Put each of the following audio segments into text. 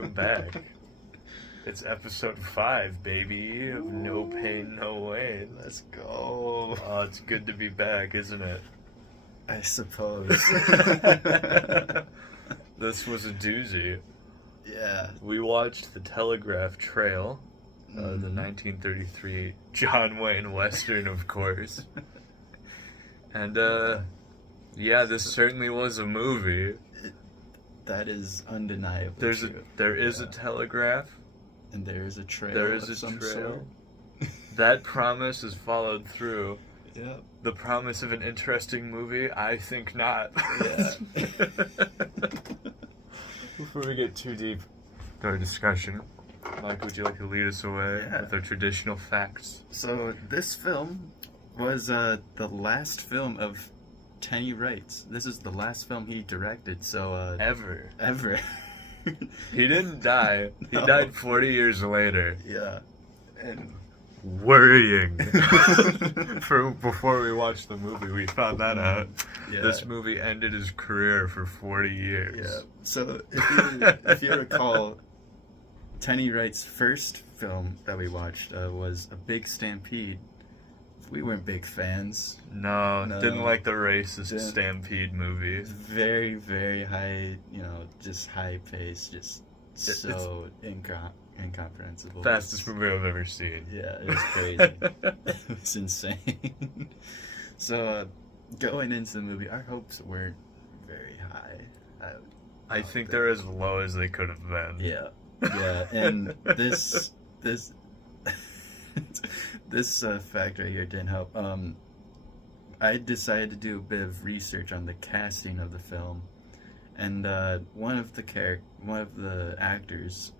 welcome back. It's episode 5, baby, of No Pain, No Gain. Let's go. Oh, it's good to be back, isn't it? I suppose. This was a doozy. Yeah. We watched the Telegraph Trail, the 1933 John Wayne Western, of course. And, yeah, this certainly was a movie. That is undeniable. There is a telegraph. And there is a trail. There is a trail. That promise is followed through. Yeah. The promise of an interesting movie? I think not. Yeah. Before we get too deep into our discussion, Mike, would you like to lead us away with our traditional facts? So this film was the last film of Tenny Wright's. This is the last film he directed. So Ever. He didn't die. No. He died 40 years later. Yeah. And worrying. Before we watched the movie, we found that out. Yeah. This movie ended his career for 40 years. Yeah. So if you recall, Tenny Wright's first film that we watched was A Big Stampede. We weren't big fans. No, didn't like the racist Stampede movie. Very, very high, just high pace, just so incomprehensible. Fastest movie I've ever seen. Yeah, it was crazy. It was insane. So, going into the movie, our hopes weren't very high. I think they're as low as they could have been. Yeah, and this fact right here didn't help. I decided to do a bit of research on the casting of the film, and one of the actors,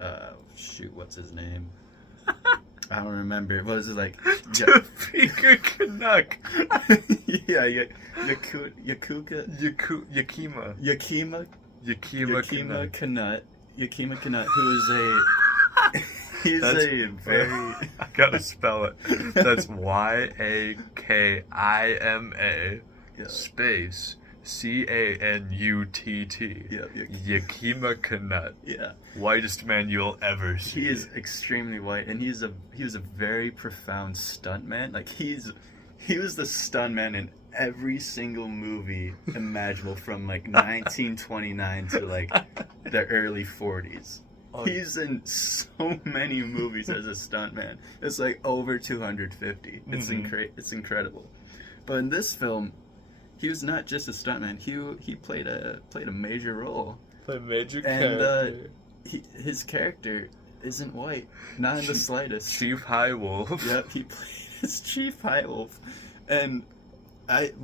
what's his name? I don't remember. What was it like? Topeka Canuck. Yeah, Yakima Canutt, who is a very... I gotta spell it. That's Yakima space Canutt. Yeah, Yakima Canutt. Yeah. Whitest man you'll ever see. He is extremely white, and he was a very profound stuntman. Like he was the stuntman in every single movie imaginable from like 1929 to like the early 40s. He's in so many movies as a stuntman. It's like over 250. It's it's incredible. But in this film, he was not just a stuntman. He played a major role. Played a major character. And his character isn't white, not in the slightest. Chief High Wolf. Yep, he played as Chief High Wolf. And it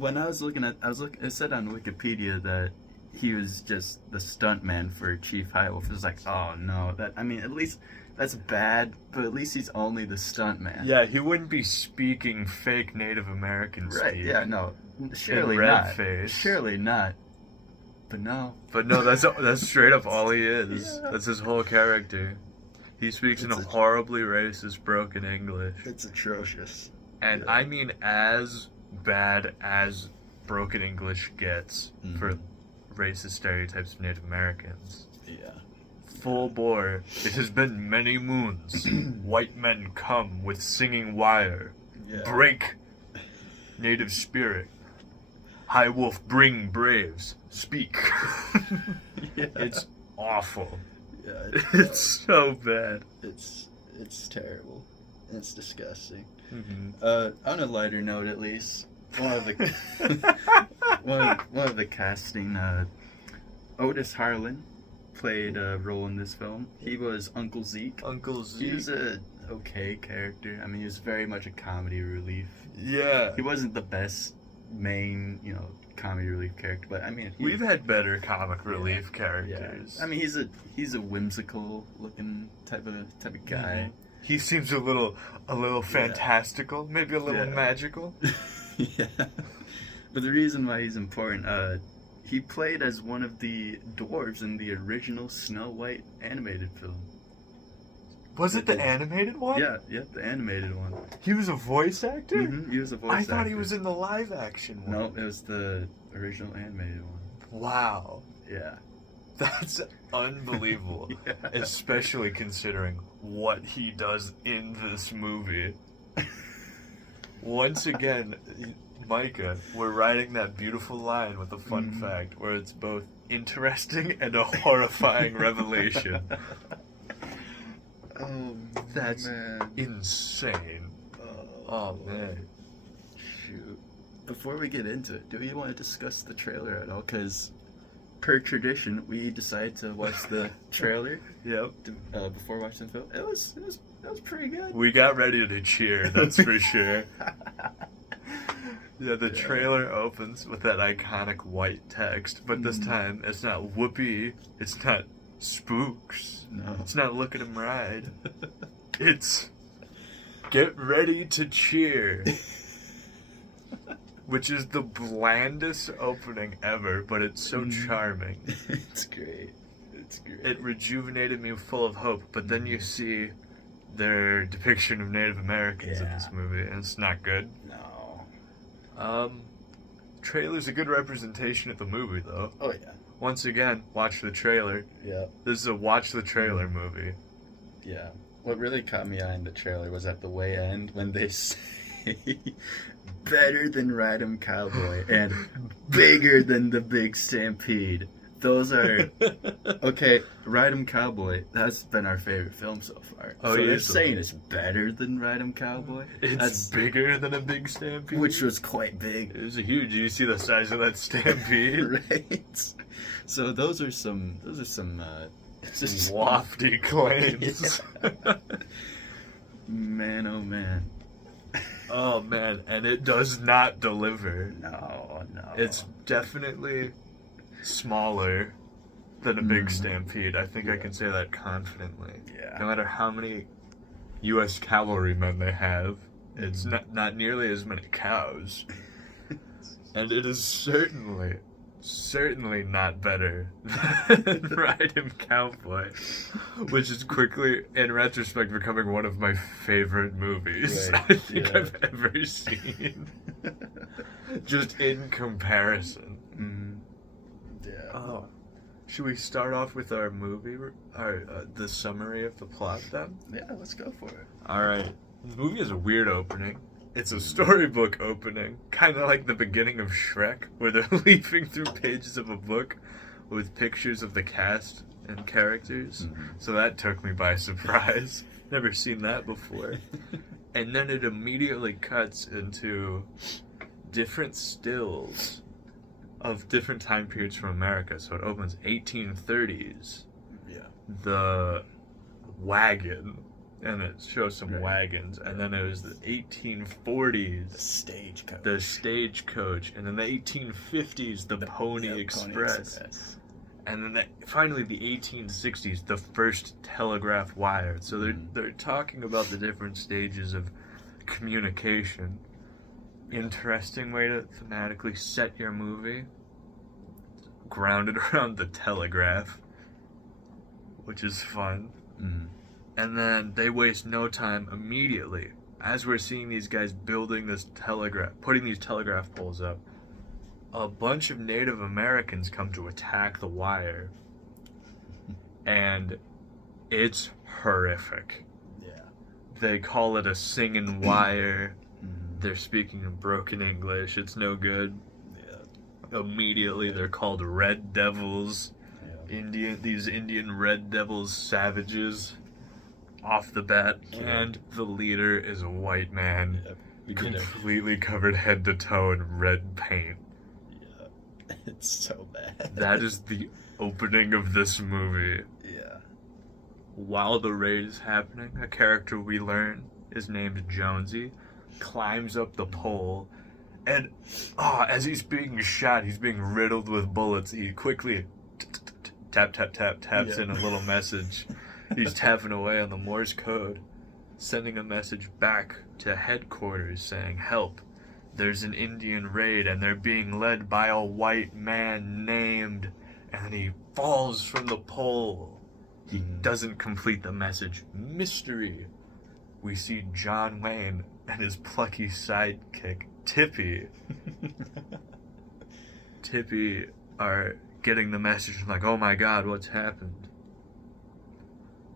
said on Wikipedia that he was just the stuntman for Chief High Wolf. It was like, oh no, at least that's bad, but at least he's only the stuntman. Yeah, he wouldn't be speaking fake Native American speak. Right, yeah, no. Surely red not. Face. Surely not. But no. But no, that's straight up all he is. Yeah. That's his whole character. He speaks in a horribly racist broken English. It's atrocious. And I mean as bad as broken English gets for racist stereotypes of Native Americans. Yeah. Full bore. It has been many moons. White men come with singing wire. Yeah. Break native spirit. High Wolf bring braves. Speak. Yeah. It's awful. Yeah. It's so bad. It's terrible. It's disgusting. Mm-hmm. On a lighter note, at least, one of the casting, Otis Harlan played a role in this film. He was Uncle Zeke. Uncle Zeke. He was a okay character. I mean, he was very much a comedy relief. Yeah. He wasn't the best main, comedy relief character, but I mean, we've had better comic relief characters. Yeah. I mean, he's a whimsical looking type of guy. He seems a little fantastical, maybe a little magical. Yeah. But the reason why he's important, he played as one of the dwarves in the original Snow White animated film. Was it the animated one? Yeah, the animated one. He was a voice actor? Mm-hmm, he was a voice actor. I thought he was in the live action one. No, it was the original animated one. Wow. Yeah. That's unbelievable. Yeah. Especially considering what he does in this movie. Once again, Micah, we're writing that beautiful line with a fun fact where it's both interesting and a horrifying revelation. Oh, That's man. insane. Oh, man. Shoot. Before we get into it, do we want to discuss the trailer at all? Because, per tradition, we decided to watch the trailer. Yep. Before watching the film. It was pretty good. We got ready to cheer, that's for sure. Yeah, the trailer opens with that iconic white text, but this time it's not whoopee, it's not spooks, No. it's not look at him ride. It's get ready to cheer. Which is the blandest opening ever, but it's so charming. It's great. It's great. It rejuvenated me full of hope, but then you see their depiction of Native Americans in this movie, and it's not good. No. Trailer's a good representation of the movie, though. Oh, yeah. Once again, watch the trailer. Yeah. This is a watch the trailer movie. Yeah. What really caught me eye in the trailer was at the way end when they say better than Ride 'em Cowboy and bigger than the Big Stampede. Those are okay. Ride 'em Cowboy. That's been our favorite film so far. Oh, so yeah, they're saying it's better than Ride 'em Cowboy. It's bigger than a Big Stampede. Which was quite big. It was huge. You see the size of that stampede? Right. So those are some just lofty claims. Yeah. Man, oh man. Oh man, and it does not deliver. No. It's definitely smaller than a Big Stampede. I think I can say that confidently. Yeah. No matter how many U.S. cavalrymen they have, it's not nearly as many cows. And it is certainly not better than Ride 'em Cowboy, which is quickly, in retrospect, becoming one of my favorite movies Right. I think I've ever seen. Just in comparison. Yeah. Oh. Should we start off with our movie, the summary of the plot then? Yeah, let's go for it. Alright. The movie has a weird opening. It's a storybook opening, kind of like the beginning of Shrek, where they're leafing through pages of a book with pictures of the cast and characters. So that took me by surprise. Never seen that before. And then it immediately cuts into different stills of different time periods from America. So it opens 1830s. Yeah. The wagon. And it shows some wagons. And then it was the 1840s. The stagecoach. And then the 1850s, the Pony Express. And then finally the 1860s, the first telegraph wire. So they're talking about the different stages of communication. Interesting way to thematically set your movie. Grounded around the telegraph. Which is fun. And then they waste no time immediately. As we're seeing these guys building this telegraph, putting these telegraph poles up, a bunch of Native Americans come to attack the wire. And it's horrific. Yeah. They call it a singing wire. They're speaking in broken English. It's no good. Yeah. Immediately they're called Red Devils. Yeah. These Indian Red Devils savages. Off the bat, and the leader is a white man, completely covered head to toe in red paint. Yeah, it's so bad. That is the opening of this movie. Yeah. While the raid is happening, a character we learn is named Jonesy, climbs up the pole, and as he's being shot, he's being riddled with bullets. He quickly taps in a little message. He's tapping away on the Morse code, sending a message back to headquarters saying, "Help, there's an Indian raid and they're being led by a white man named..." And then he falls from the pole. He doesn't complete the message. Mystery. We see John Wayne and his plucky sidekick, Tippy. Tippy are getting the message, like, oh my god, what's happened?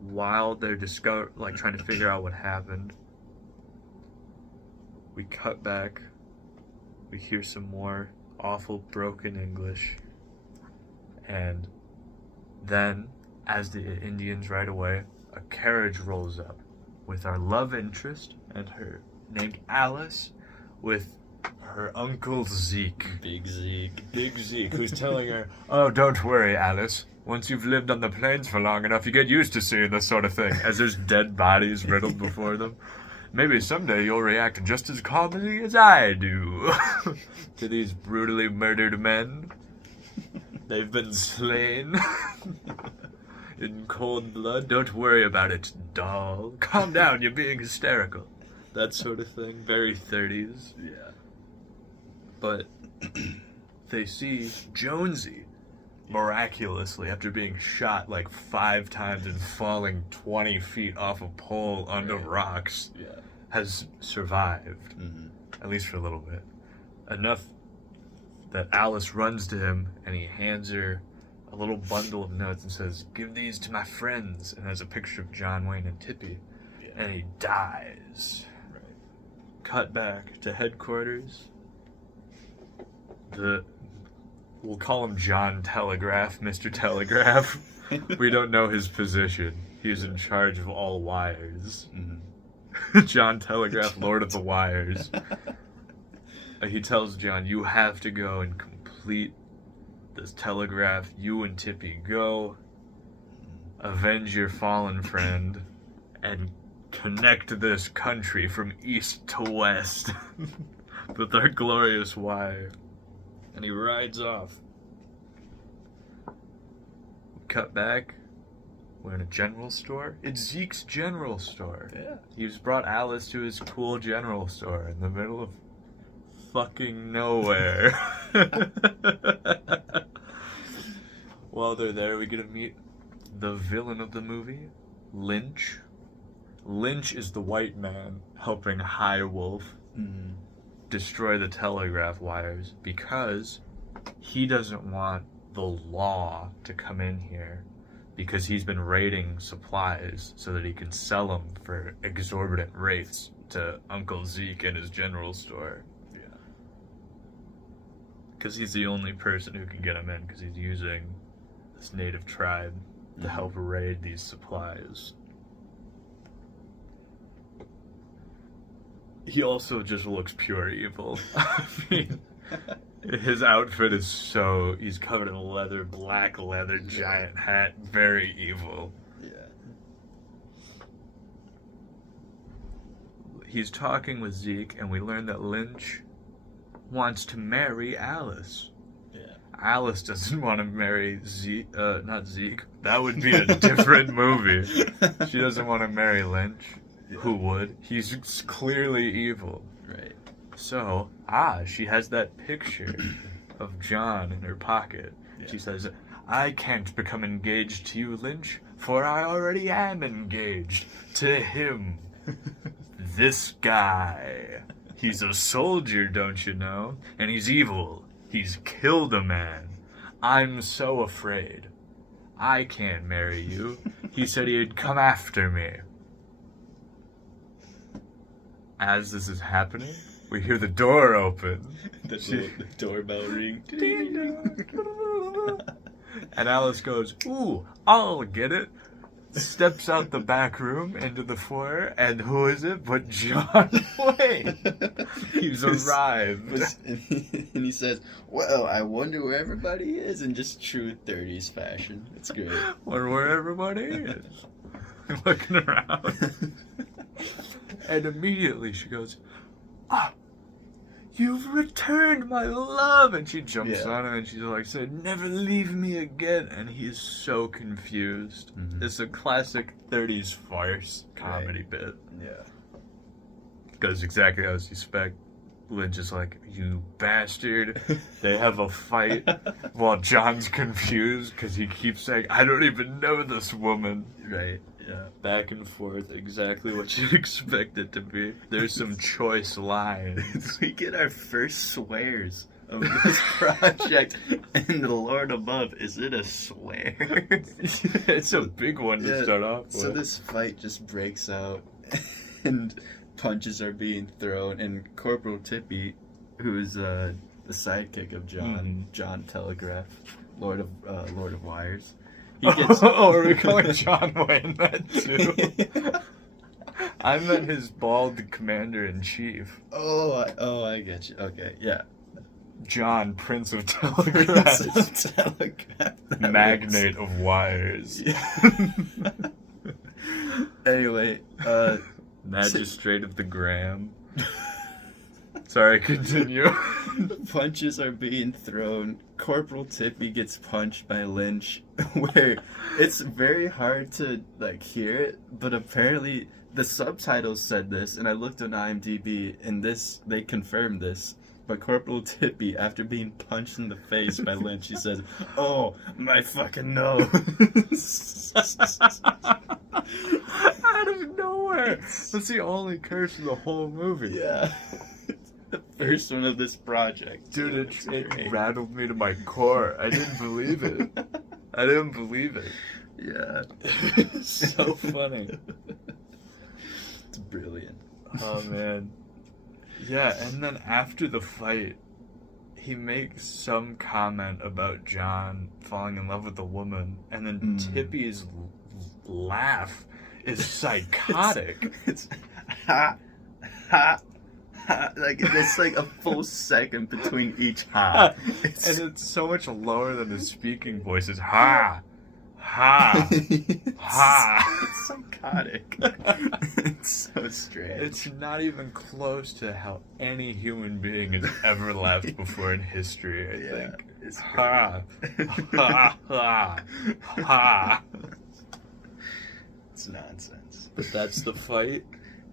While they're trying to figure out what happened, we cut back. We hear some more awful broken English. And then, as the Indians ride away, a carriage rolls up with our love interest and her, named Alice, with her uncle Zeke. Big Zeke, who's telling her, oh, don't worry, Alice. Once you've lived on the plains for long enough, you get used to seeing this sort of thing, as there's dead bodies riddled before them. Maybe someday you'll react just as calmly as I do to these brutally murdered men. They've been slain in cold blood. Don't worry about it, doll. Calm down, you're being hysterical. That sort of thing. Very 30s. Yeah. But they see Jonesy, miraculously, after being shot like 5 times and falling 20 feet off a pole onto rocks, has survived. At least for a little bit. Enough that Alice runs to him and he hands her a little bundle of notes and says, give these to my friends, and has a picture of John Wayne and Tippy. And he dies. Cut back to headquarters. We'll call him John Telegraph, Mr. Telegraph. We don't know his position. He's in charge of all wires. John Telegraph, Lord of the Wires. He tells John, you have to go and complete this telegraph. You and Tippy go. Avenge your fallen friend. And connect this country from east to west with our glorious wire. And he rides off. Cut back. We're in a general store. It's Zeke's general store. Yeah. He's brought Alice to his cool general store in the middle of fucking nowhere. While they're there, we get to meet the villain of the movie, Lynch. Lynch is the white man helping High Wolf destroy the telegraph wires because he doesn't want the law to come in here, because he's been raiding supplies so that he can sell them for exorbitant rates to Uncle Zeke and his general store. Yeah. Because he's the only person who can get them in, because he's using this native tribe to help raid these supplies. He also just looks pure evil. I mean, his outfit is so... He's covered in leather, black leather, giant hat, very evil. Yeah. He's talking with Zeke, and we learn that Lynch wants to marry Alice. Yeah. Alice doesn't want to marry Zeke, not Zeke. That would be a different movie. She doesn't want to marry Lynch. Yeah. Who would? He's clearly evil. Right. So, she has that picture of John in her pocket. Yeah. She says, I can't become engaged to you, Lynch, for I already am engaged to him. This guy. He's a soldier, don't you know? And he's evil. He's killed a man. I'm so afraid. I can't marry you. He said he'd come after me. As this is happening, we hear the door open. The doorbell ring. And Alice goes, ooh, I'll get it. Steps out the back room into the foyer, and who is it but John Wayne? He's arrived. And he says, well, I wonder where everybody is, in just true 30s fashion. It's good. Wonder where everybody is. Looking around. And immediately she goes, you've returned my love. And she jumps on him and she's like, said, never leave me again. And he's so confused. It's a classic 30s farce comedy bit. Yeah. Goes exactly as you expect. Lynch is like, you bastard. They have a fight while John's confused because he keeps saying, I don't even know this woman. Right. Yeah. Back and forth, exactly what you'd expect it to be. There's some choice lines. We get our first swears of this project, and the Lord above, is it a swear? It's a big one to start off with. So this fight just breaks out, and punches are being thrown, and Corporal Tippy, who is the sidekick of John Telegraph, Lord of Wires, he gets... are we calling John Wayne that too? I meant his bald commander-in-chief. I get you. Okay, yeah. John, Prince of Telegraphs. Magnate works. of wires. Yeah. Anyway, Magistrate of the Gram. Sorry, continue. Punches are being thrown. Corporal Tippy gets punched by Lynch, where it's very hard to hear it, but apparently the subtitles said this, and I looked on IMDb, and they confirmed this. But Corporal Tippy, after being punched in the face by Lynch, he says, "Oh, my fucking nose." Out of nowhere. That's the only curse in the whole movie. Yeah. The first one of this project. Dude, it rattled me to my core. I didn't believe it. I didn't believe it. Yeah. So funny. It's brilliant. Oh, man. Yeah, and then after the fight, he makes some comment about John falling in love with a woman, and then Tippy's laugh is psychotic. It's ha, ha, ha. It's like a full second between each ha. And it's so much lower than his speaking voice. It's ha, ha, ha. It's psychotic. It's so strange. It's not even close to how any human being has ever laughed before in history, I think. It's ha, ha, ha, ha. It's nonsense. But that's the fight.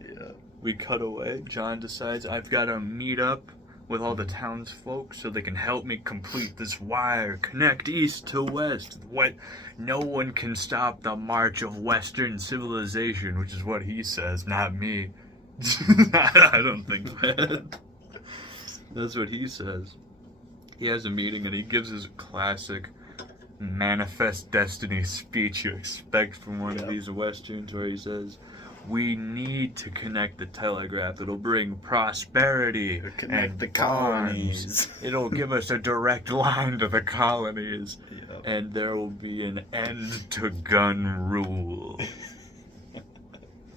Yeah. We cut away. John decides I've got to meet up with all the townsfolk so they can help me complete this wire, connect east to west. What? No one can stop the march of Western civilization, which is what he says, not me. I don't think that. That's what he says. He has a meeting and he gives his classic manifest destiny speech you expect from one of these Westerns, where he says, "We need to connect the telegraph. It'll bring prosperity and the farms. colonies. It'll give us a direct line to the colonies. Yep. And there will be an end to gun rule."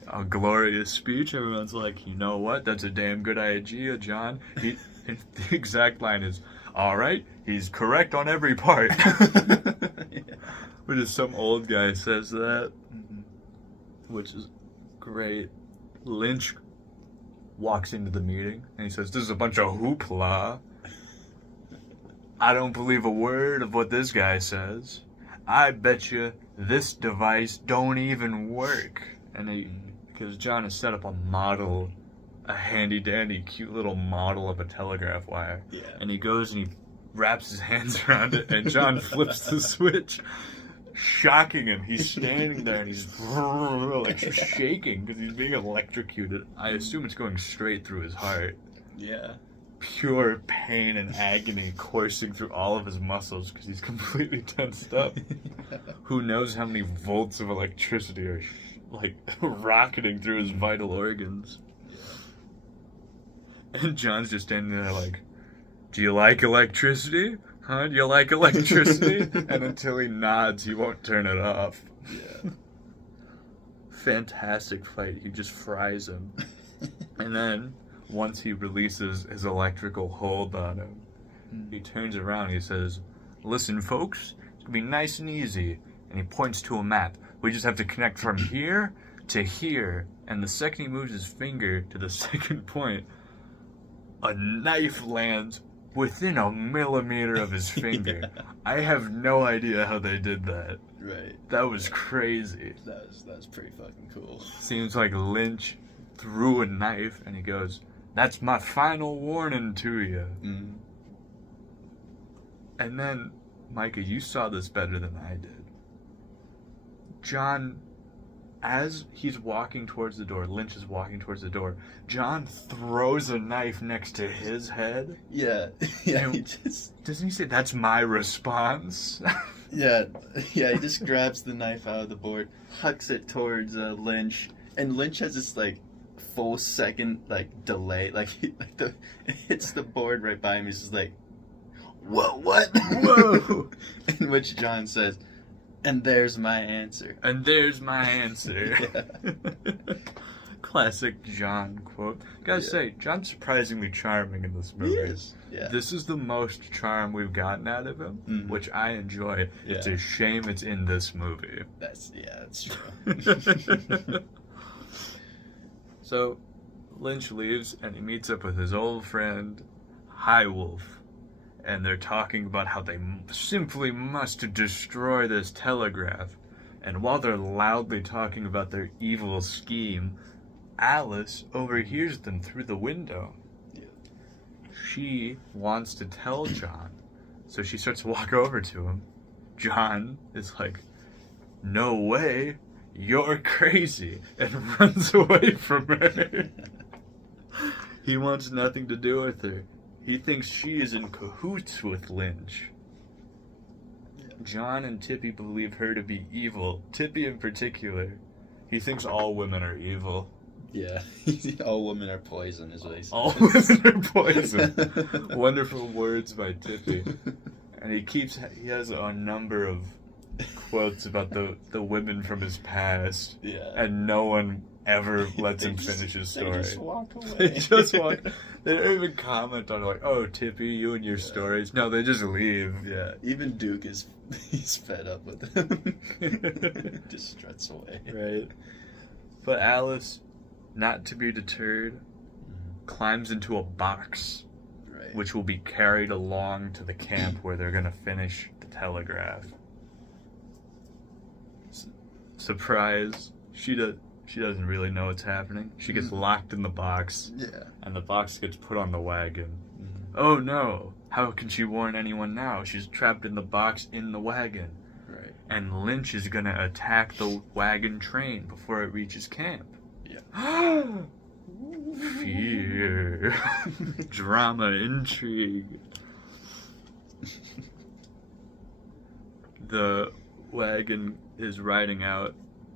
A glorious speech. Everyone's like, you know what? That's a damn good idea, John. The exact line is, "All right, he's correct on every part." Which is some old guy says that. Which is great. Lynch walks into the meeting and he says, "This is a bunch of hoopla. I don't believe a word of what this guy says. I bet you this device don't even work." And because John has set up a handy dandy cute little model of a telegraph wire. Yeah. And he goes and he wraps his hands around it and John flips the switch, shocking him. He's standing there and he's like shaking because he's being electrocuted. I assume it's going straight through his heart. Yeah. Pure pain and agony coursing through all of his muscles because he's completely tensed up. Who knows how many volts of electricity are rocketing through his vital organs. And John's just standing there like, "Do you like electricity? Huh? Do you like electricity?" And until he nods, he won't turn it off. Yeah. Fantastic fight. He just fries him. And then, once he releases his electrical hold on him, he turns around and he says, "Listen, folks, it's gonna be nice and easy." And he points to a map. We just have to connect from here to here. And the second he moves his finger to the second point, a knife lands within a millimeter of his finger. Yeah. I have no idea how they did that. Right. That was crazy. That was pretty fucking cool. Seems like Lynch threw a knife and he goes, "That's my final warning to you." Mm. And then, Micah, you saw this better than I did. John as he's walking towards the door, Lynch is walking towards the door, John throws a knife next to his head. Yeah. And doesn't he say, "That's my response"? Yeah, he just grabs the knife out of the board, hucks it towards Lynch, and Lynch has this like full second like delay, like it hits the board right by him. He's just like, what? Whoa! In which John says, "And there's my answer." And there's my answer. Yeah. Classic John quote. Gotta say, John's surprisingly charming in this movie. He is. Yeah. This is the most charm we've gotten out of him, which I enjoy. Yeah. It's a shame it's in this movie. That's true. So, Lynch leaves and he meets up with his old friend, High Wolf. And they're talking about how they simply must destroy this telegraph. And while they're loudly talking about their evil scheme, Alice overhears them through the window. Yeah. She wants to tell John, so she starts to walk over to him. John is like, "No way, you're crazy," and runs away from her. He wants nothing to do with her. He thinks she is in cahoots with Lynch. John and Tippy believe her to be evil. Tippy in particular. He thinks all women are evil. Yeah. All women are poison, is what he says. All women are poison. Wonderful words by Tippy. And he has a number of quotes about the women from his past. Yeah. And no one ever lets him finish his story. They just walk away. They just walk. They don't even comment on it, like, "Oh, Tippy, you and your stories." No, they just leave. Yeah. Even Duke he's fed up with him. Just struts away. Right. But Alice, not to be deterred, climbs into a box, Right. which will be carried along to the camp where they're going to finish the telegraph. Surprise. She doesn't really know what's happening. She gets locked in the box. Yeah. And the box gets put on the wagon. Oh no! How can she warn anyone now? She's trapped in the box in the wagon. Right. And Lynch is gonna attack the wagon train before it reaches camp. Yeah. Fear. Drama, intrigue. The wagon is riding out,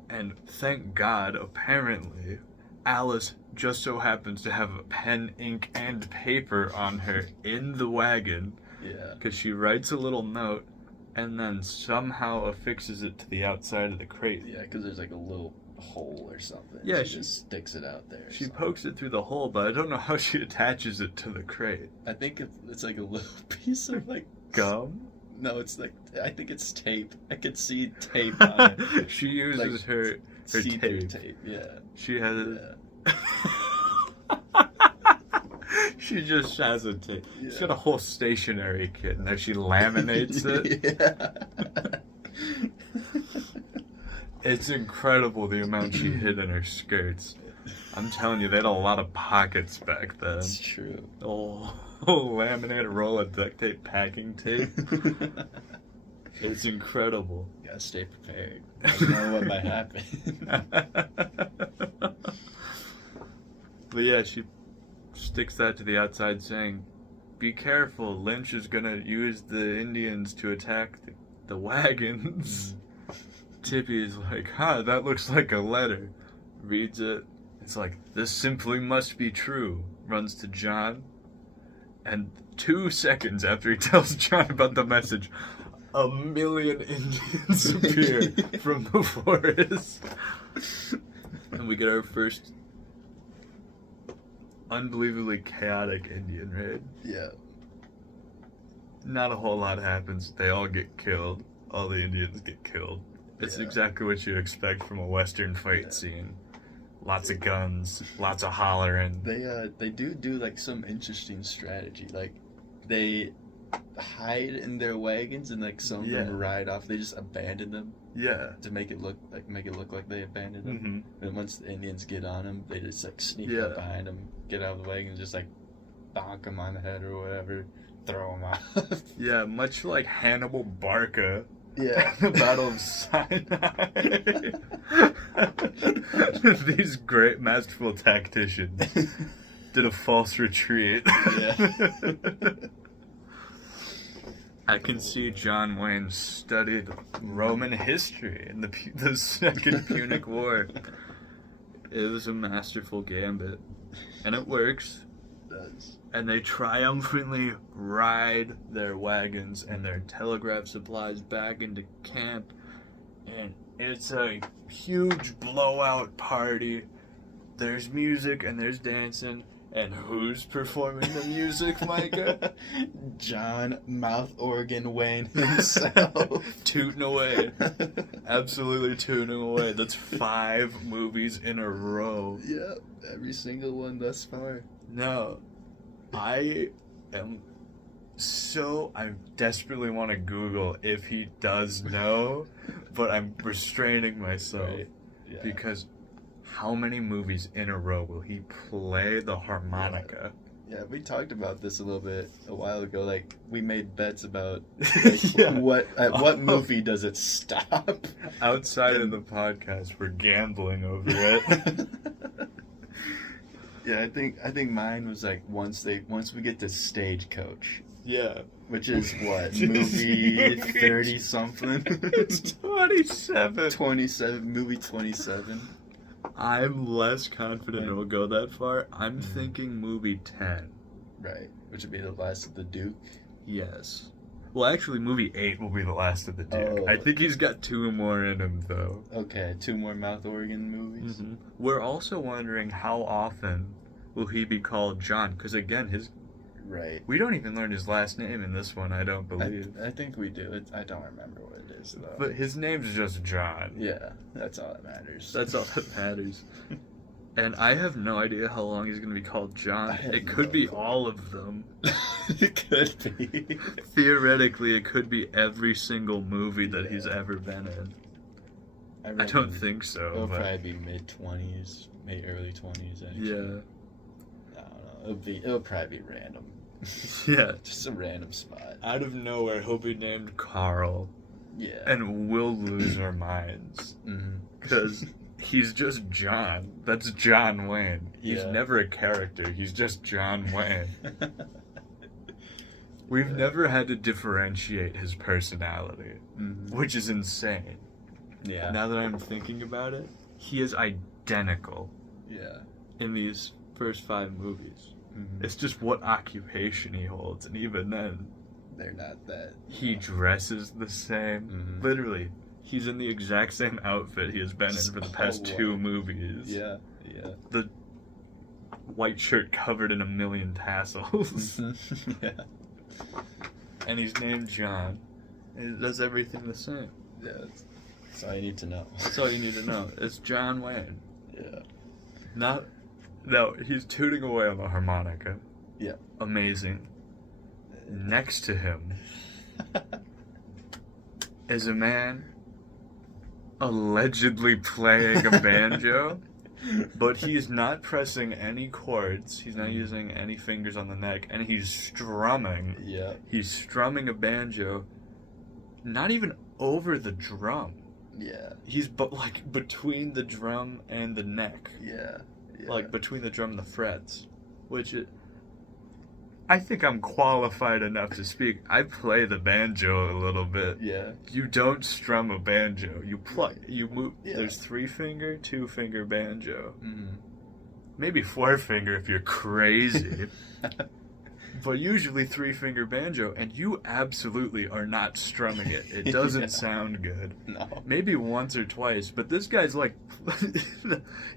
and thank God, apparently, Alice just so happens to have a pen, ink, and paper on her in the wagon. Yeah. Because she writes a little note and then somehow affixes it to the outside of the crate. Yeah, because there's like a little hole or something. Yeah, she just sticks it out there. She pokes it through the hole, but I don't know how she attaches it to the crate. I think it's like a little piece of like Gum? No, it's like I think it's tape. I could see tape on it. She uses Like, her See-through tape. Yeah. She has Yeah. She just has a tape. Yeah. She's got a whole stationery kit, and then she laminates it. Yeah. It's incredible the amount she hid in her skirts. I'm telling you, they had a lot of pockets back then. That's true. Oh, laminated roll of duct tape, packing tape. It's incredible. You gotta stay prepared. You never know what might happen. But yeah, she sticks that to the outside saying, "Be careful, Lynch is gonna use the Indians to attack the wagons." Tippy is like, that looks like a letter. Reads it. It's like, "This simply must be true." Runs to John. And 2 seconds after he tells John about the message, 1,000,000 Indians appear from the forest. And we get our first unbelievably chaotic Indian raid. Yeah. Not a whole lot happens. They all get killed. All the Indians get killed. It's exactly what you expect from a Western fight scene. Lots of guns, lots of hollering. They do like some interesting strategy. Like they hide in their wagons and like some of them ride off. They just abandon them. Yeah. To make it look like they abandoned them. Mm-hmm. And once the Indians get on them, they just like sneak up behind them, get out of the wagon, and just like bonk them on the head or whatever, throw them off. Yeah, much like Hannibal Barca Yeah. The Battle of Sinai. These great masterful tacticians did a false retreat. Yeah. I can see John Wayne studied Roman history in the Second Punic War. It was a masterful gambit, and it works. It does. And they triumphantly ride their wagons and their telegraph supplies back into camp, and it's a huge blowout party. There's music and there's dancing. And who's performing the music, Micah? John Mouth Organ Wayne himself. Tooting away. Absolutely tooting away. That's 5 movies in a row. Yep, every single one thus far. No. I desperately want to Google if he does know, but I'm restraining myself. Right. Yeah. Because how many movies in a row will he play the harmonica? Yeah, we talked about this a little bit a while ago. Like, we made bets about like, Yeah. what movie does it stop? Outside of the podcast, we're gambling over it. Yeah, I think mine was like once we get to Stagecoach. Yeah. Which is what? Movie 30 something? It's 27. 27, movie 27. I'm less confident it'll go that far. I'm thinking movie 10. Right. Which would be The Last of the Duke. Yes. Well, actually, movie 8 will be The Last of the Duke. Oh. I think he's got 2 more in him, though. Okay, 2 more Mouth Organ movies. Mm-hmm. We're also wondering how often will he be called John? Because, again, Right. we don't even learn his last name in this one, I don't believe. I think we do. I don't remember what it is, though. But his name's just John. Yeah, that's all that matters. That's all that matters. And I have no idea how long he's going to be called John. It could be all of them. It could be. Theoretically, it could be every single movie that he's ever been in. I don't think so. It'll But probably be mid-20s, maybe early 20s, actually. yeah. I don't know. It'll probably be random. Yeah. Just a random spot. Out of nowhere, he'll be named Carl. Yeah. And we'll lose our minds. Mhm. Because he's just John. That's John Wayne. He's Yeah. never a character. He's just John Wayne. We've never had to differentiate his personality, which is insane. Yeah. Now that I'm thinking about it, he is identical Yeah. in these first 5 movies. Mhm. It's just what occupation he holds, and even then, They're not that. he dresses the same. Mhm. Literally, he's in the exact same outfit he has been in for the past 2 movies. Yeah. Yeah. The white shirt covered in a million tassels. Yeah. And he's named John. And he does everything the same. Yeah. That's all you need to know. That's all you need to know. It's John Wayne. Yeah. No, he's tooting away on the harmonica. Yeah. Amazing. Next to him is a man allegedly playing a banjo, but he's not pressing any chords. He's not using any fingers on the neck, and he's strumming. Yeah. He's strumming a banjo, not even over the drum. Yeah. He's like between the drum and the neck. Yeah. Yeah. Like between the drum and the frets, I think I'm qualified enough to speak. I play the banjo a little bit. Yeah. You don't strum a banjo. You move. Yeah. There's 3-finger, 2-finger banjo. Mm-hmm. Maybe 4-finger if you're crazy. But usually 3-finger banjo, and you absolutely are not strumming it. It doesn't Yeah. sound good. No. Maybe once or twice, but this guy's like,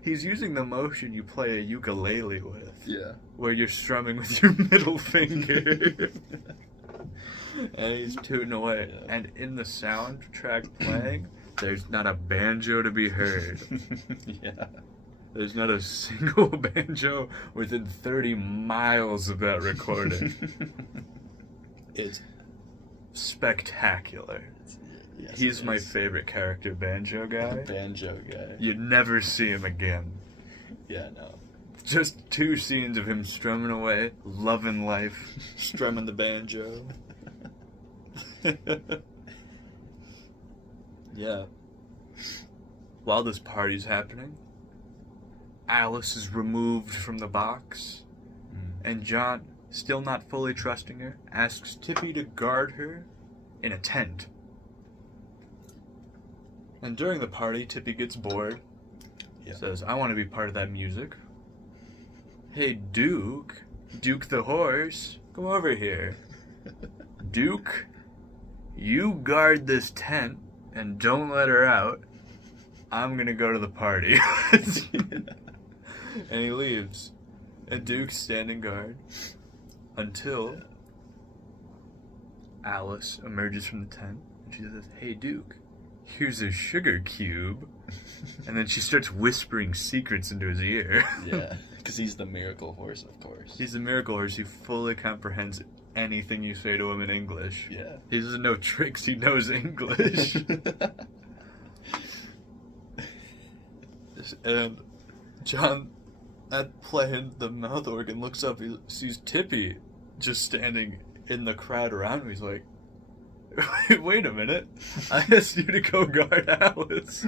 he's using the motion you play a ukulele with. Yeah. Where you're strumming with your middle finger. And he's tooting away. Yeah. And in the soundtrack playing, there's not a banjo to be heard. Yeah. There's not a single banjo within 30 miles of that recording. It's spectacular. Yes, He's it my is. favorite character, banjo guy. Banjo guy. You'd never see him again. Yeah, no. Just 2 scenes of him strumming away, loving life, strumming the banjo. Yeah. While this party's happening, Alice is removed from the box, and John, still not fully trusting her, asks Tippy to guard her in a tent. And during the party, Tippy gets bored. Yeah. Says, I want to be part of that music. Hey, Duke the horse, come over here. Duke, you guard this tent and don't let her out. I'm going to go to the party. And he leaves. And Duke's standing guard until Alice emerges from the tent and she says, hey, Duke, here's a sugar cube. And then she starts whispering secrets into his ear. Yeah, because he's the miracle horse, of course. He's the miracle horse. He fully comprehends anything you say to him in English. Yeah. He doesn't know tricks. He knows English. And John, at playing the mouth organ, looks up. He sees Tippy just standing in the crowd around him. He's like, wait a minute. I asked you to go guard Alice.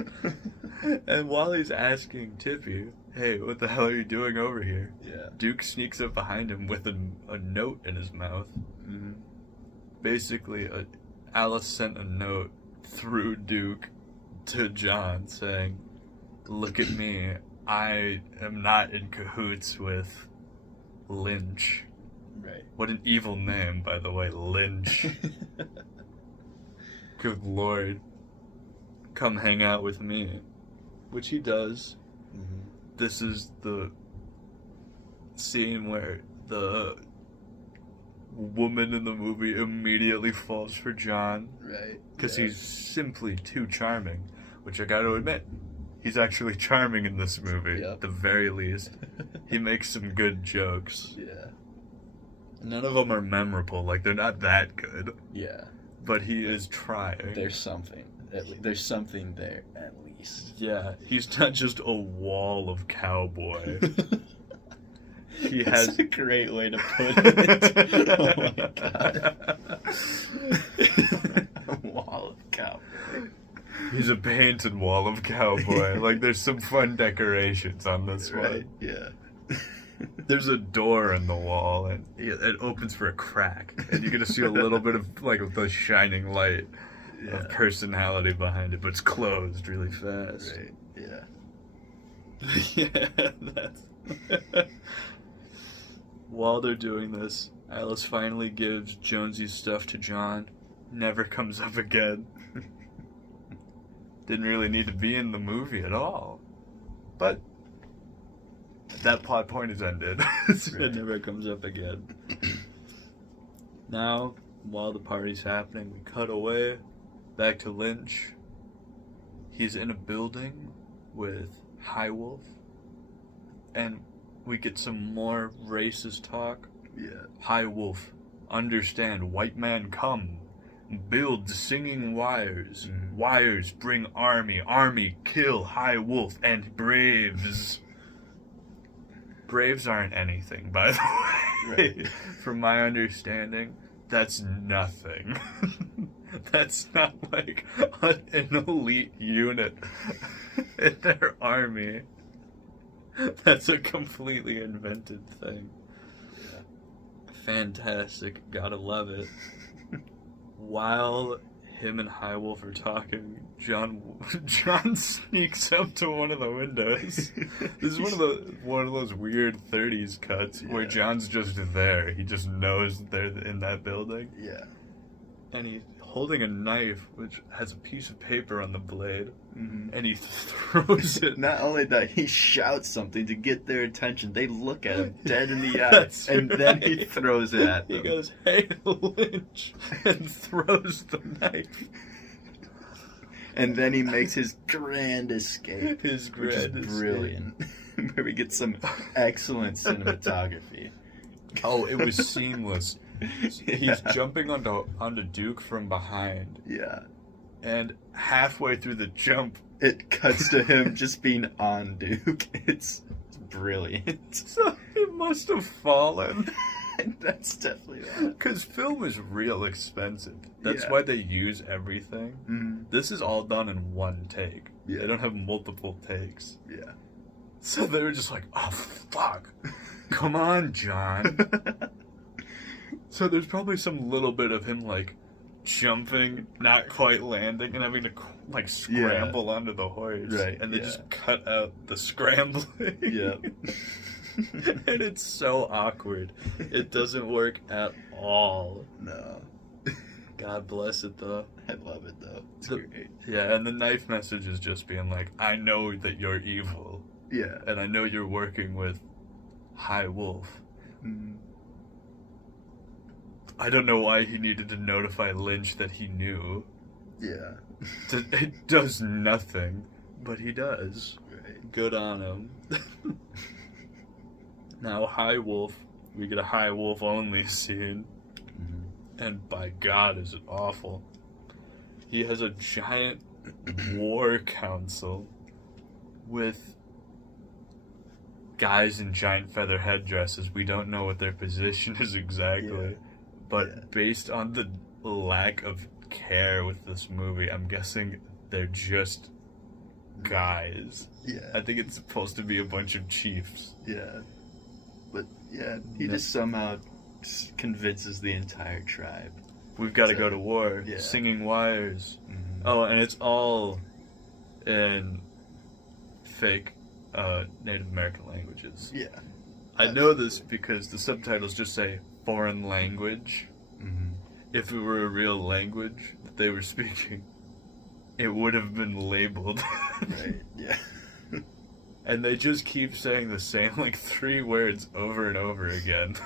And while he's asking Tippy, hey, what the hell are you doing over here? Yeah. Duke sneaks up behind him with a note in his mouth. Mm-hmm. Basically, Alice sent a note through Duke to John saying, look at me. I am not in cahoots with Lynch. Right. What an evil name, by the way, Lynch. Good Lord. Come hang out with me. Which he does. Mm-hmm. This is the scene where the woman in the movie immediately falls for John. Right. Because he's simply too charming. Which I gotta admit, he's actually charming in this movie. Yep. At the very least. He makes some good jokes. Yeah. None of them are memorable. Like, they're not that good. Yeah. But he is trying. There's something. There's something there, at least. Yeah, he's not just a wall of cowboy. He That's has a great way to put it. Oh my god. A wall of cowboy. He's a painted wall of cowboy. Like, there's some fun decorations on this Right, one. yeah. There's a door in the wall, and it opens for a crack. And you get to see a little bit of, like, the shining light of personality behind it, but it's closed really fast. Right, yeah. Yeah, that's... While they're doing this, Alice finally gives Jonesy's stuff to John. Never comes up again. Didn't really need to be in the movie at all. But that plot point is ended. It never comes up again. Now, while the party's happening, we cut away back to Lynch. He's in a building with High Wolf, and we get some more racist talk. Yeah. High Wolf, understand, white man come. Build singing wires. Mm. Wires bring army. Army kill High Wolf and Braves. Braves aren't anything, by the way. Right. From my understanding, that's nothing. That's not like an elite unit in their army. That's a completely invented thing. Yeah. Fantastic. Gotta love it. While him and High Wolf are talking, John sneaks up to one of the windows. This is one of those weird 30s cuts where John's just there. He just knows they're in that building. Yeah. And he's holding a knife which has a piece of paper on the blade. Mm-hmm. And he throws it. Not only that, he shouts something to get their attention. They look at him dead in the eye, That's and then he right. throws it at them. He goes, "Hey, Lynch," and throws the knife. And then he makes his grand escape, His which is grand brilliant. Where we get some excellent cinematography. Oh, it was seamless. He's jumping onto Duke from behind, Yeah. and halfway through the jump, It cuts to him just being on Duke. It's brilliant. so he must have fallen. That's definitely that. Because film is real expensive. That's Yeah. why they use everything. Mm-hmm. This is all done in one take. Yeah. They don't have multiple takes. Yeah. So they were just like, oh, fuck. Come on, John. So there's probably some little bit of him, like, jumping, not quite landing, and having to, like, scramble onto the horse. Right, And they yeah. just cut out the scrambling. Yeah. And it's so awkward. It doesn't work at all. No. God bless it, though. I love it, though. It's The- great. Yeah, and the knife message is just being like, I know that you're evil, Yeah. and I know you're working with High Wolf. Mm-hmm. I don't know why he needed to notify Lynch that he knew. Yeah. It does nothing, but he does. Right. Good on him. Now, High Wolf, we get a High Wolf only scene, Mm-hmm. and by God, is it awful. He has a giant war council with guys in giant feather headdresses. We don't know what their position is exactly. Yeah. But Yeah. based on the lack of care with this movie, I'm guessing they're just guys. Yeah. I think it's supposed to be a bunch of chiefs. Yeah. But, yeah, he No. just somehow convinces the entire tribe. We've got to So, go to war. yeah. Singing wires. Mm-hmm. Oh, and it's all in fake Native American languages. Yeah. I know this because the subtitles just say foreign language. Mm-hmm. If it were a real language that they were speaking, it would have been labeled. Right, yeah. And they just keep saying the same, like, 3 words over and over again.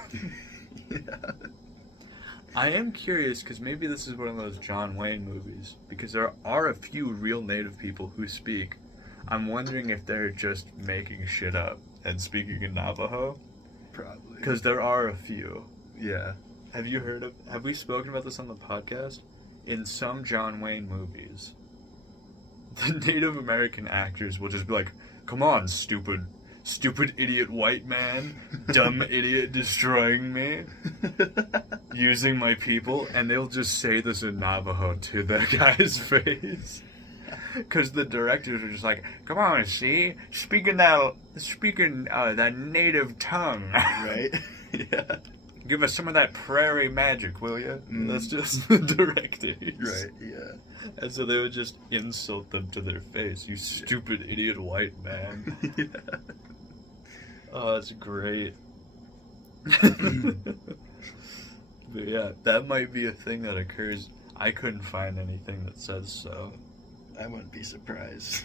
Yeah. I am curious, because maybe this is one of those John Wayne movies, because there are a few real Native people who speak. I'm wondering if they're just making shit up and speaking in Navajo, Probably. because there are a few. Yeah. Have we spoken about this on the podcast? In some John Wayne movies, the Native American actors will just be like, come on, stupid idiot white man, dumb idiot destroying me, using my people, and they'll just say this in Navajo to the guy's face. Because the directors are just like, come on, see? Speaking that native tongue. Right? Yeah. Give us some of that prairie magic, will you? Mm. That's just the directors. Right, yeah. And so they would just insult them to their face. You stupid idiot white man. Yeah. Oh, that's great. But yeah, that might be a thing that occurs. I couldn't find anything that says so. I wouldn't be surprised.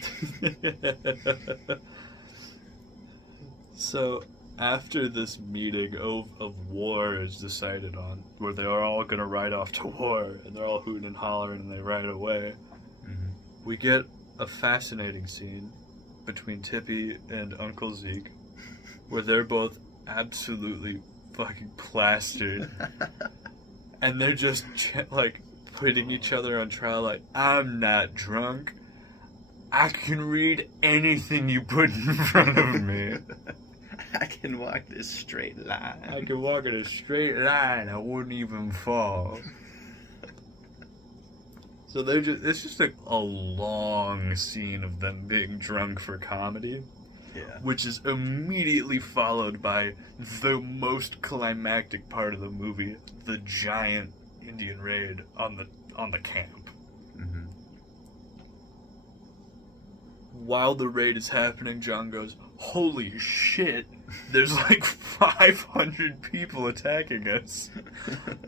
So, after this meeting of war is decided on, where they are all going to ride off to war, and they're all hooting and hollering and they ride away, Mm-hmm. we get a fascinating scene between Tippy and Uncle Zeke, where they're both absolutely fucking plastered, and they're just, like, putting each other on trial, like, I'm not drunk. I can read anything you put in front of me. I can walk this straight line. I could walk in a straight line. I wouldn't even fall. So it's just like a long scene of them being drunk for comedy, Yeah. which is immediately followed by the most climactic part of the movie, the giant Indian raid on the camp. Mm-hmm. While the raid is happening, John goes, holy shit, there's like 500 people attacking us.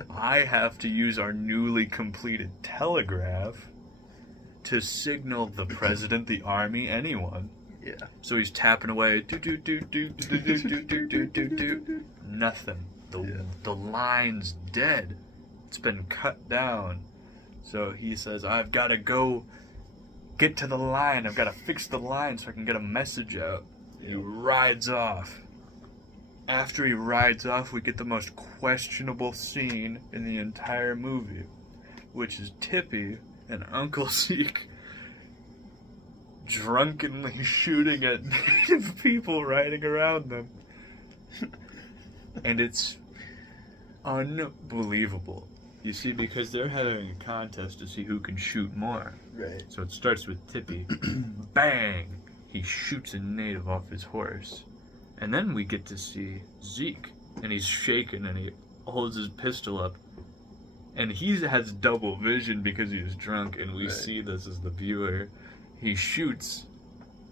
I have to use our newly completed telegraph to signal the president, the army, anyone. Yeah. So he's tapping away, do do do do do do do do do do do. Nothing. The line's dead. It's been cut down. So he says, I've got to go get to the line. I've got to fix the line so I can get a message out. He rides off. After he rides off, we get the most questionable scene in the entire movie, which is Tippy and Uncle Zeke drunkenly shooting at native people riding around them. And it's unbelievable. You see, because they're having a contest to see who can shoot more. Right. So it starts with Tippy. Bang! He shoots a native off his horse. And then we get to see Zeke. And he's shaking and he holds his pistol up. And he has double vision because he was drunk. And we see this as the viewer. He shoots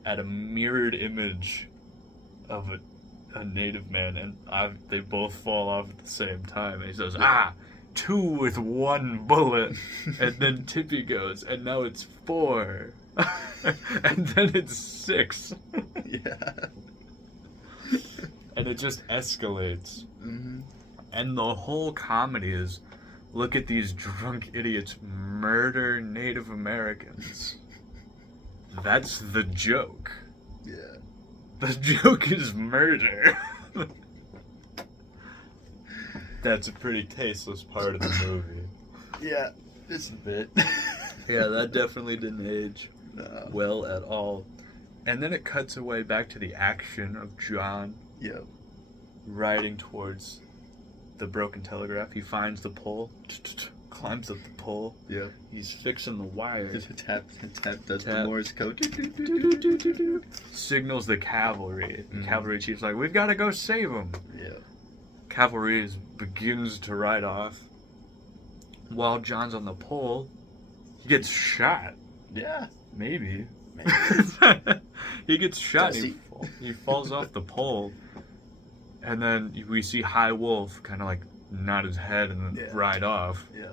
at a mirrored image of a native man. And they both fall off at the same time. And he says, two with one bullet. And then Tippy goes, and now it's 4. And then it's 6. Yeah. And it just escalates. Mm-hmm. And the whole comedy is, look at these drunk idiots murder Native Americans. That's the joke. Yeah. The joke is murder. That's a pretty tasteless part of the movie. Yeah, just a bit. Yeah, that definitely didn't age well at all. And then it cuts away back to the action of John riding towards the broken telegraph. He finds the pole, climbs up the pole. Yeah. He's fixing the wire. Just tap, does the Morse code. Signals the cavalry. The cavalry chief's like, we've got to go save him. Yeah. Cavalry begins to ride off. While John's on the pole, he gets shot. Yeah. Maybe. He gets shot. He falls off the pole. And then we see High Wolf kind of like nod his head and then ride off. Yeah.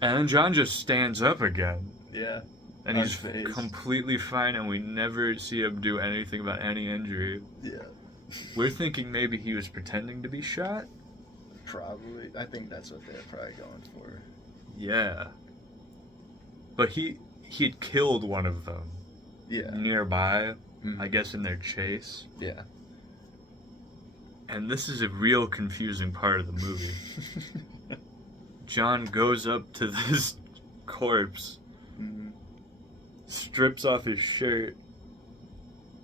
And then John just stands up again. Yeah. And he's completely fine, and we never see him do anything about any injury. Yeah. We're thinking maybe he was pretending to be shot? Probably. I think that's what they're probably going for. Yeah. But he'd killed one of them. Yeah. Nearby, I guess in their chase. Yeah. And this is a real confusing part of the movie. John goes up to this corpse, strips off his shirt,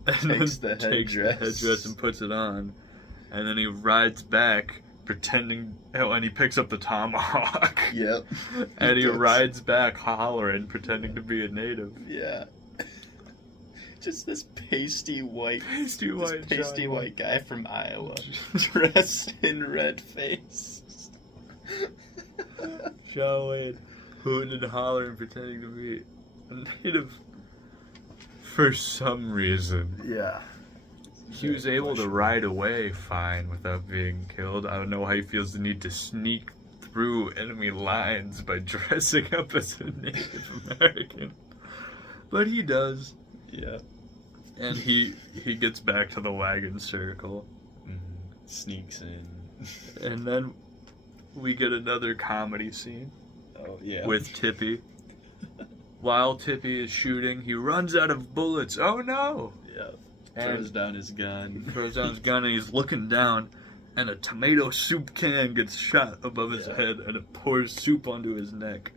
and takes the headdress and puts it on. And then he rides back, pretending... Oh, and he picks up the tomahawk. Yep. And he rides back, hollering, pretending to be a native. Yeah. Just this pasty white guy from Iowa, dressed in red face. Shaw Wade, hooting and hollering, pretending to be a native. For some reason. Yeah. He was able to ride away fine without being killed. I don't know why he feels the need to sneak through enemy lines by dressing up as a Native American. But he does. Yeah. And he gets back to the wagon circle. Sneaks in. And then we get another comedy scene. Oh, yeah. With Tippy. While Tippy is shooting, he runs out of bullets. Oh no! Yeah. Throws down his gun. And he's looking down, and a tomato soup can gets shot above his head, and it pours soup onto his neck.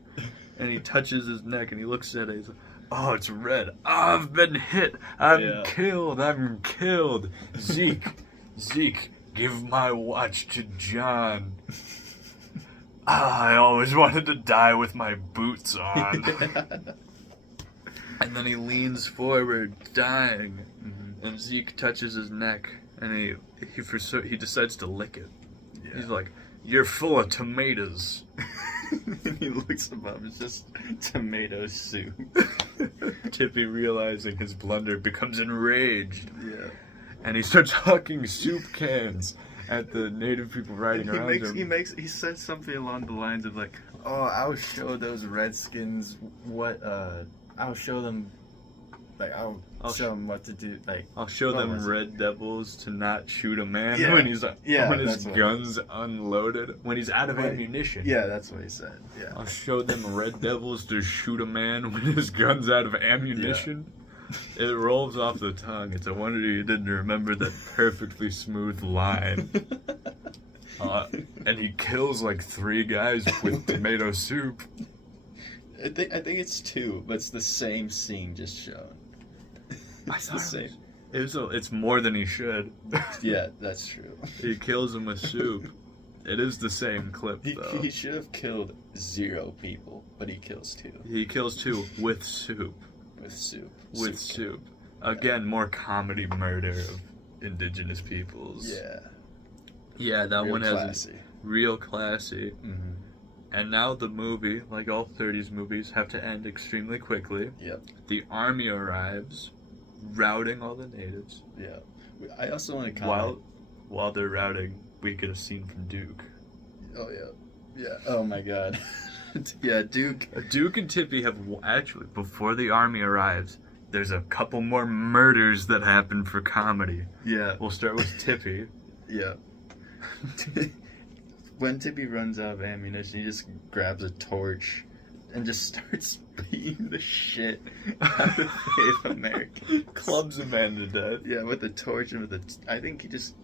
And he touches his neck, and he looks at it. He's like, oh, it's red. Oh, I've been hit. I'm killed. Zeke, give my watch to John. I always wanted to die with my boots on. And then he leans forward, dying, and Zeke touches his neck, and he decides to lick it. Yeah. He's like, "You're full of tomatoes." And he looks above, it's just tomato soup. Tippy, realizing his blunder, becomes enraged. Yeah. And he starts hucking soup cans at the native people riding around him. He says something along the lines of like, "Oh, I'll show those Redskins what. I'll show them, like I'll show them what to do. Like I'll show them Red Devils to not shoot a man when he's when his gun's unloaded, when he's out of ammunition." Yeah, that's what he said. Yeah. I'll show them Red Devils to shoot a man when his gun's out of ammunition. Yeah. It rolls off the tongue. It's a wonder you didn't remember that perfectly smooth line. And he kills like 3 guys with tomato soup. I think it's 2, but it's the same scene just shown. It's the same. It's more than he should. Yeah, that's true. He kills him with soup. It is the same clip, He, though. he should have killed 0 people, but he kills 2 He kills 2 with soup. with soup. With soup. Again, more comedy murder of indigenous peoples. Yeah. Yeah, that Real one has classy. real classy. Mm-hmm. And now the movie, like all 30s movies, have to end extremely quickly. Yep. The army arrives, routing all the natives. Yeah. I also want to comment. While they're routing, we get a scene from Duke. Oh yeah. Yeah. Oh my God. Yeah, Duke. Duke and Tippy have actually, before the army arrives, there's a couple more murders that happen for comedy. Yeah. We'll start with Tippy. Yeah. When Tippy runs out of ammunition, he just grabs a torch and just starts beating the shit out of Native Americans. Clubs a man to death. Yeah, with the torch and with the. I think he just.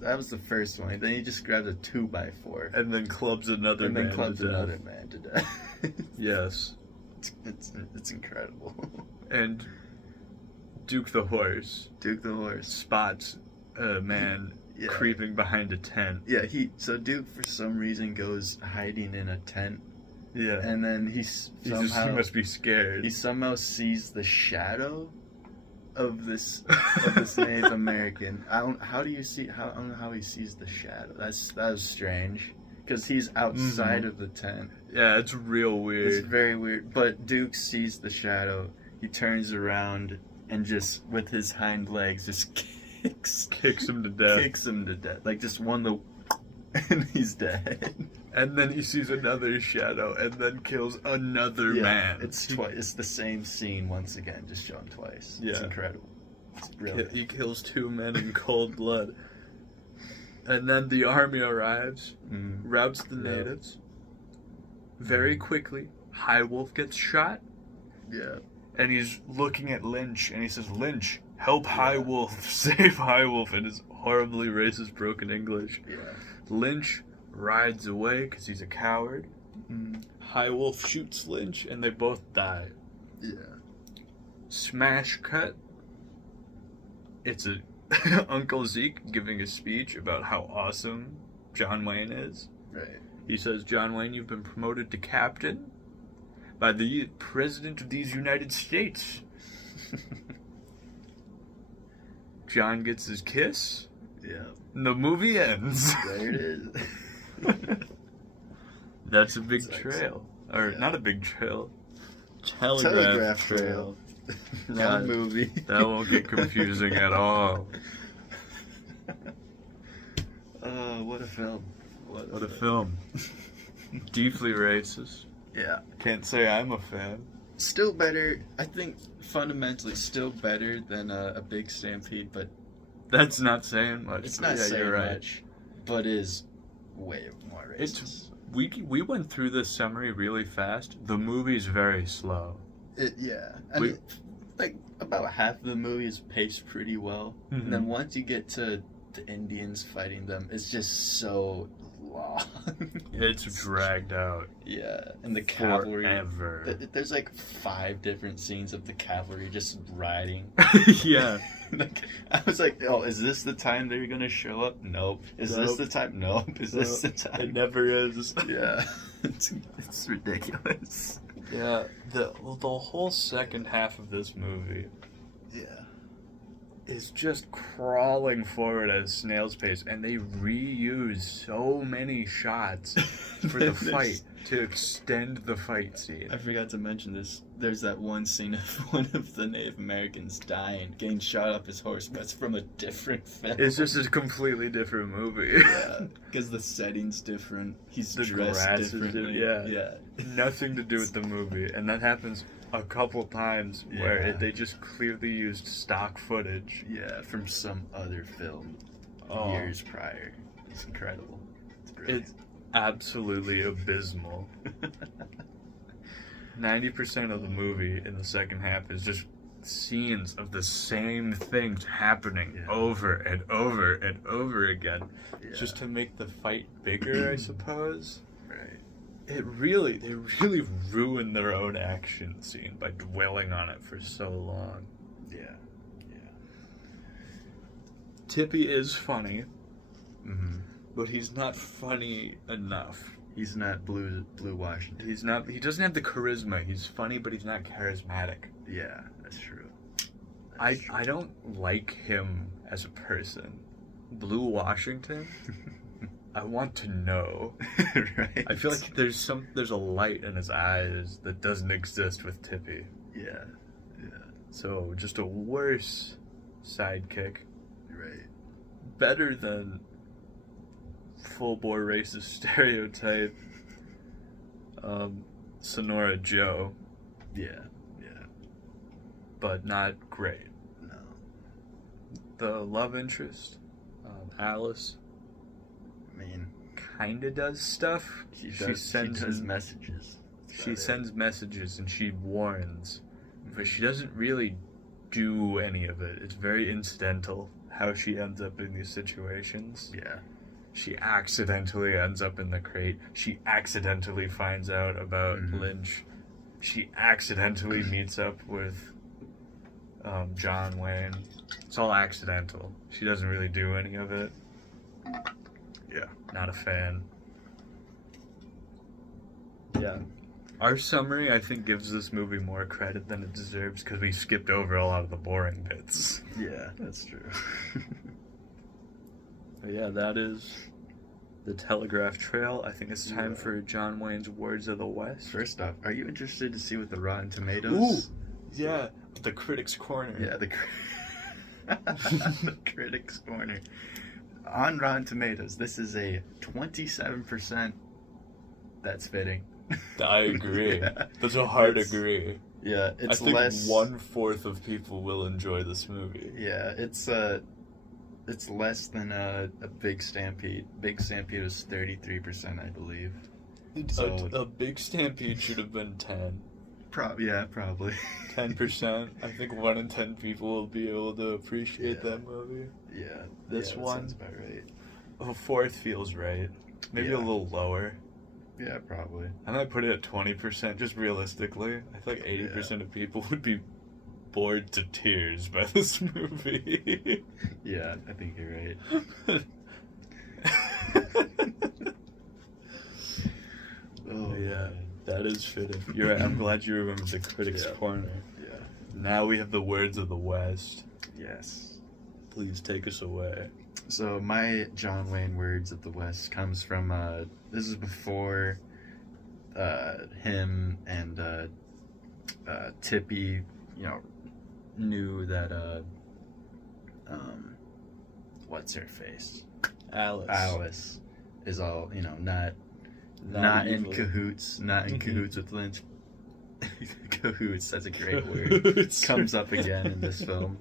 That was the first one. Then he just grabs a 2x4 And then clubs another and man then clubs to death. another man to death. Yes. It's incredible. And Duke the horse Duke the horse. spots a man Yeah. creeping behind a tent. Yeah, so Duke for some reason goes hiding in a tent, Yeah. and then he He somehow must be scared. he somehow sees the shadow of this Native American. I don't know how he sees the shadow. That was strange because he's outside of the tent. Yeah, it's real weird. It's very weird. But Duke sees the shadow. He turns around and just with his hind legs just Kicks him to death. kicks him to death. Like just one little and he's dead. And then he sees another shadow and then kills another man. It's twice. It's the same scene once again, just shown twice. It's Yeah. incredible. It's brilliant. He kills 2 men in cold blood. And then the army arrives, routs the Yeah. natives. Very quickly, High Wolf gets shot, Yeah. and he's looking at Lynch, and he says, "Lynch, help High Wolf, save High Wolf," in his horribly racist broken English. Yeah. Lynch rides away because he's a coward. High Wolf shoots Lynch, and they both die. Yeah. Smash cut. It's a Uncle Zeke giving a speech about how awesome John Wayne is. Right. He says, "John Wayne, you've been promoted to captain by the President of these United States." John gets his kiss, Yeah. and the movie ends. There it is. That's a big It's trail. Or, Yeah. not a big trail. Telegraph Trail. God, Wrong movie. That won't get confusing at all. What a film. What a film. Deeply racist. Yeah. Can't say I'm a fan. Still better, I think, fundamentally still better than a Big Stampede, but That's not saying much. it's but not yeah, saying you're right. much, but is way more racist. It's we went through this summary really fast. The movie's very slow. Yeah. I We- mean, like, about half of the movie is paced pretty well, Mhm. and then once you get to the Indians fighting them, it's just so long. It's dragged out Yeah, and the cavalry. forever. There's like 5 different scenes of the cavalry just riding. Yeah. Like, I was like, oh, is this the time they're gonna show up? Nope. Is this Nope. the time? Nope. Is this the time? It never is. Yeah. It's ridiculous. Yeah. The whole second half of this movie Yeah. is just crawling forward at a snail's pace, and they reuse so many shots for the fight to extend the fight scene. I forgot to mention this. There's that one scene of one of the Native Americans dying, getting shot up his horse, but it's from a different film. It's just a completely different movie. Yeah, because the setting's different. He's The dressed grass is differently. different, Yeah. Nothing to do with the movie, and that happens a couple times where Yeah. they just clearly used stock footage. Yeah, from some other film Oh. years prior. It's incredible. It's brilliant. It's absolutely abysmal. 90% of the movie in the second half is just scenes of the same things happening Yeah. over and over and over again, Yeah. just to make the fight bigger, I suppose. Right. They really ruin their own action scene by dwelling on it for so long. Yeah. Yeah. Tippy is funny. Mm-hmm. but he's not funny enough. He's not Blue Washington. He's not. He doesn't have the charisma. He's funny, but he's not charismatic. Yeah, that's true. I don't like him as a person. Blue Washington. I want to know. Right. I feel like there's a light in his eyes that doesn't exist with Tippy. Yeah. So just a worse sidekick. Right. Better than full bore racist stereotype. Sonora Joe. Yeah. But not great. No. The love interest, Alice. I mean, kinda does stuff. She sends messages. She sends messages and she warns, but she doesn't really do any of it. It's very incidental how she ends up in these situations. Yeah. She accidentally ends up in the crate. She accidentally finds out about Lynch. She accidentally meets up with John Wayne. It's all accidental. She doesn't really do any of it. Yeah. Not a fan. Yeah. Our summary, I think, gives this movie more credit than it deserves because we skipped over a lot of the boring bits. Yeah, that's true. But yeah, that is the Telegraph Trail. I think it's time for John Wayne's Words of the West. First off, are you interested to see what the Rotten Tomatoes? Ooh, yeah, the Critics' Corner. Yeah, the Critics' Corner. On Rotten Tomatoes, this is a 27%. That's fitting. I agree. Yeah. That's a hard agree. Yeah, it's I think less. 1/4 of people will enjoy this movie. Yeah, it's less than a Big Stampede. Big Stampede was 33%, I believe. So a Big Stampede should have been 10. Probably. 10%. I think 1 in 10 people will be able to appreciate that movie. Yeah. This one sounds about right. A 4th feels right. Maybe a little lower. Yeah, probably. I might put it at 20%, just realistically. I feel like 80% of people would be bored to tears by this movie. Yeah, I think you're right. Oh, yeah, that is fitting. You're right. I'm glad you remembered the Critics' Corner. Yeah. Now we have the Words of the West. Yes. Please take us away. So my John Wayne Words of the West comes from this is before him and Tippy, knew that what's her face? Alice is all, not in cahoots, not in cahoots with Lynch. Cahoots, that's a great word. Comes up again in this film.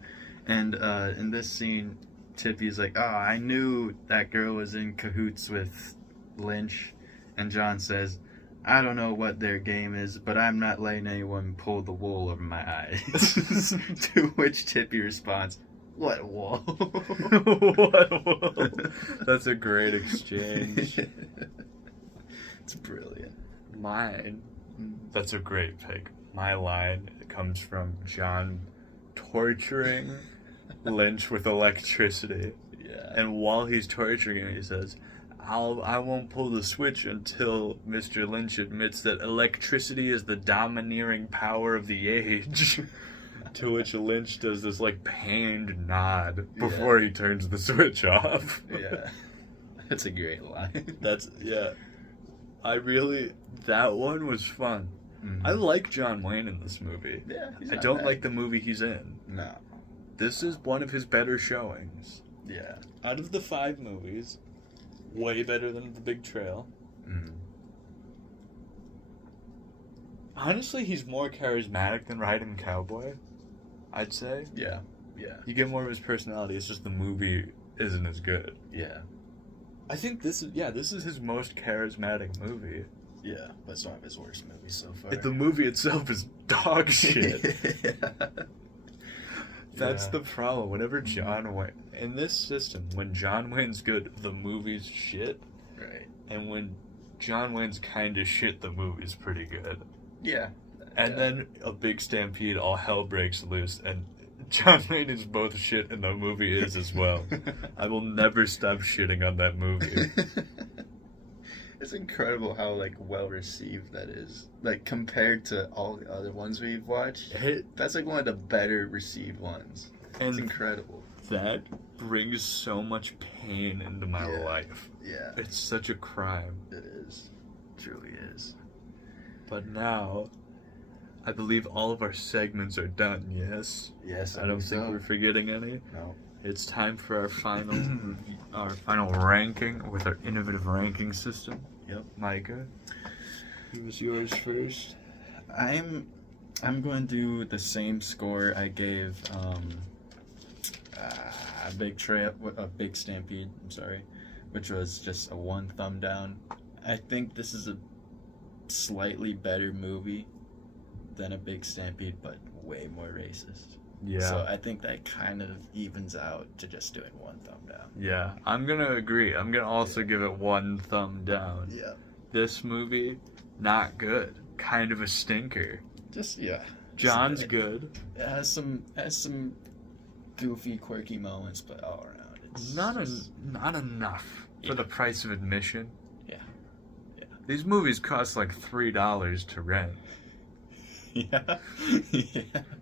And in this scene, Tippy's like, oh, I knew that girl was in cahoots with Lynch. And John says, I don't know what their game is, but I'm not letting anyone pull the wool over my eyes. To which Tippy responds, what wool? What wool? That's a great exchange. It's brilliant. Mine. That's a great pick. My line comes from John torturing Lynch with electricity. Yeah. And while he's torturing him, he says, I won't pull the switch until Mr. Lynch admits that electricity is the domineering power of the age. To which Lynch does this, pained nod before he turns the switch off. Yeah. That's a great line. That one was fun. Mm-hmm. I like John Wayne in this movie. Yeah, I don't like the movie he's in. No. This is one of his better showings. Yeah. Out of the 5 movies, way better than The Big Trail. Mm. Honestly, he's more charismatic than Riding Cowboy, I'd say. Yeah. You get more of his personality, it's just the movie isn't as good. Yeah. I think this is his most charismatic movie. Yeah, but it's one of his worst movies so far. The movie itself is dog shit. That's the problem. Whenever John Wayne... In this system, when John Wayne's good, the movie's shit. Right. And when John Wayne's kind of shit, the movie's pretty good. Yeah. And then a big stampede, all hell breaks loose, and John Wayne is both shit and the movie is as well. I will never stop shitting on that movie. It's incredible how like well received that is. Like compared to all the other ones we've watched, that's like one of the better received ones. And it's incredible. That brings so much pain into my life. Yeah. It's such a crime. It is. It truly is. But now, I believe all of our segments are done, yes? Yes, I don't think we're forgetting any. No. It's time for our final ranking with our innovative ranking system. Yep. Micah, who was yours first? I'm going to do the same score I gave a big Stampede. I'm sorry, which was just a 1 thumb down. I think this is a slightly better movie than a Big Stampede, but way more racist. Yeah. So I think that kind of evens out to just doing 1 thumb down. Yeah, I'm gonna agree. I'm gonna also give it 1 thumb down. Yeah. This movie, not good. Kind of a stinker. Just John's good. It has some goofy, quirky moments, but all around it's Not enough for the price of admission. Yeah. These movies cost like $3 to rent. Yeah.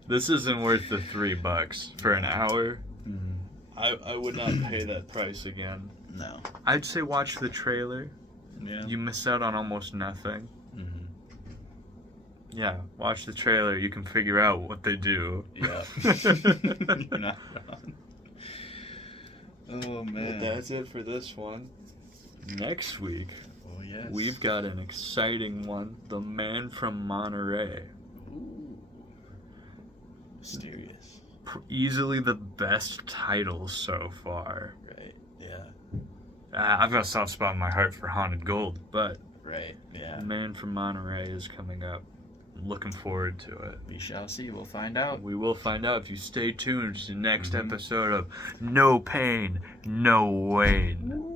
This isn't worth the $3 for an hour. Mm. I would not pay that price again. No. I'd say watch the trailer. Yeah. You miss out on almost nothing. Mm-hmm. Yeah, watch the trailer. You can figure out what they do. Yeah. You're not wrong. Oh man. But that's it for this one. Next week, Oh yes. we've got an exciting one. The Man from Monterey. Ooh. Mysterious. Easily the best title so far. Right. Yeah. I've got a soft spot in my heart for Haunted Gold, but Right. Yeah. The Man from Monterey is coming up. I'm looking forward to it. We shall see. We'll find out. We will find out if you stay tuned to the next Mhm. episode of No Pain, No Wayne.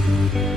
Bye.